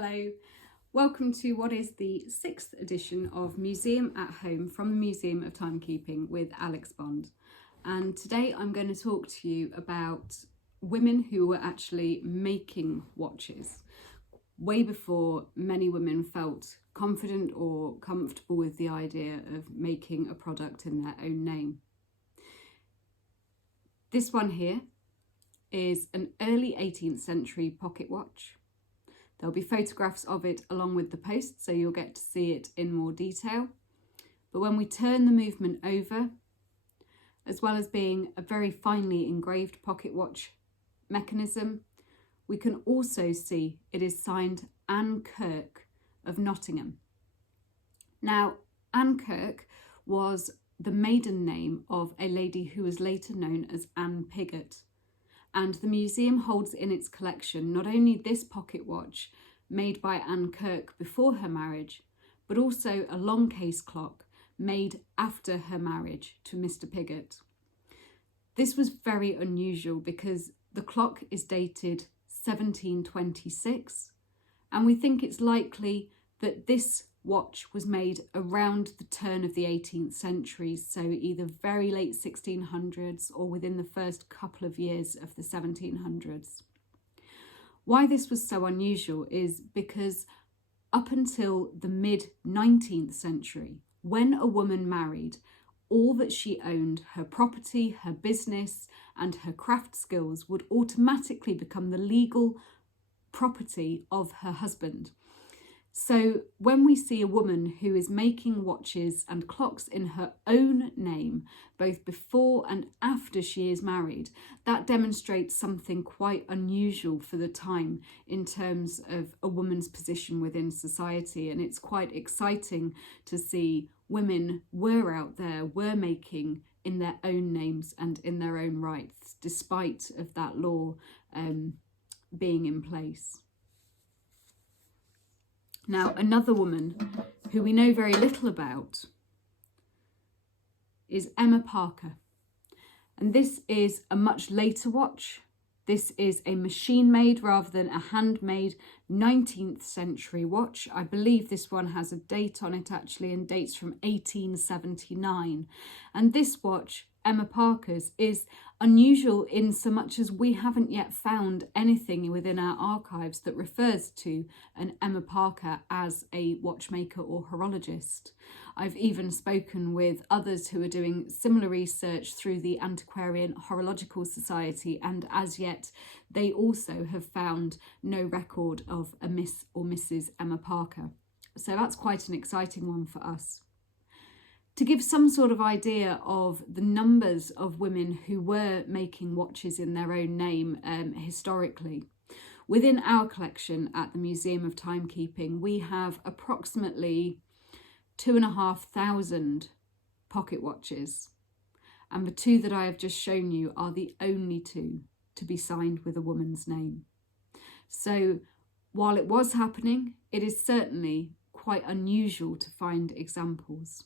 Hello, welcome to what is the 6th edition of Museum at Home from the Museum of Timekeeping with Alex Bond. And today I'm going to talk to you about women who were actually making watches way before many women felt confident or comfortable with the idea of making a product in their own name. This one here is an early 18th century pocket watch. There'll be photographs of it along with the post, so you'll get to see it in more detail. But when we turn the movement over, as well as being a very finely engraved pocket watch mechanism, we can also see it is signed Anne Kirk of Nottingham. Now, Anne Kirk was the maiden name of a lady who was later known as Anne Pigott. And the museum holds in its collection not only this pocket watch made by Anne Kirk before her marriage, but also a long case clock made after her marriage to Mr. Pigott. This was very unusual because the clock is dated 1726, and we think it's likely that this watch was made around the turn of the 18th century, so either very late 1600s or within the first couple of years of the 1700s. Why this was so unusual is because up until the mid-19th century, when a woman married, all that she owned, her property, her business, and her craft skills would automatically become the legal property of her husband. So when we see a woman who is making watches and clocks in her own name, both before and after she is married, that demonstrates something quite unusual for the time in terms of a woman's position within society. And it's quite exciting to see women were out there, were making in their own names and in their own rights, despite of that law being in place. Now, another woman who we know very little about is Emma Parker. And this is a much later watch. This is a machine-made rather than a handmade 19th century watch. I believe this one has a date on it actually and dates from 1879. And this watch, Emma Parker's, is unusual in so much as we haven't yet found anything within our archives that refers to an Emma Parker as a watchmaker or horologist. I've even spoken with others who are doing similar research through the Antiquarian Horological Society, and as yet they also have found no record of a Miss or Mrs. Emma Parker. So that's quite an exciting one for us. To give some sort of idea of the numbers of women who were making watches in their own name historically, within our collection at the Museum of Timekeeping, we have approximately 2,500 pocket watches. And the two that I have just shown you are the only two to be signed with a woman's name. So while it was happening, it is certainly quite unusual to find examples.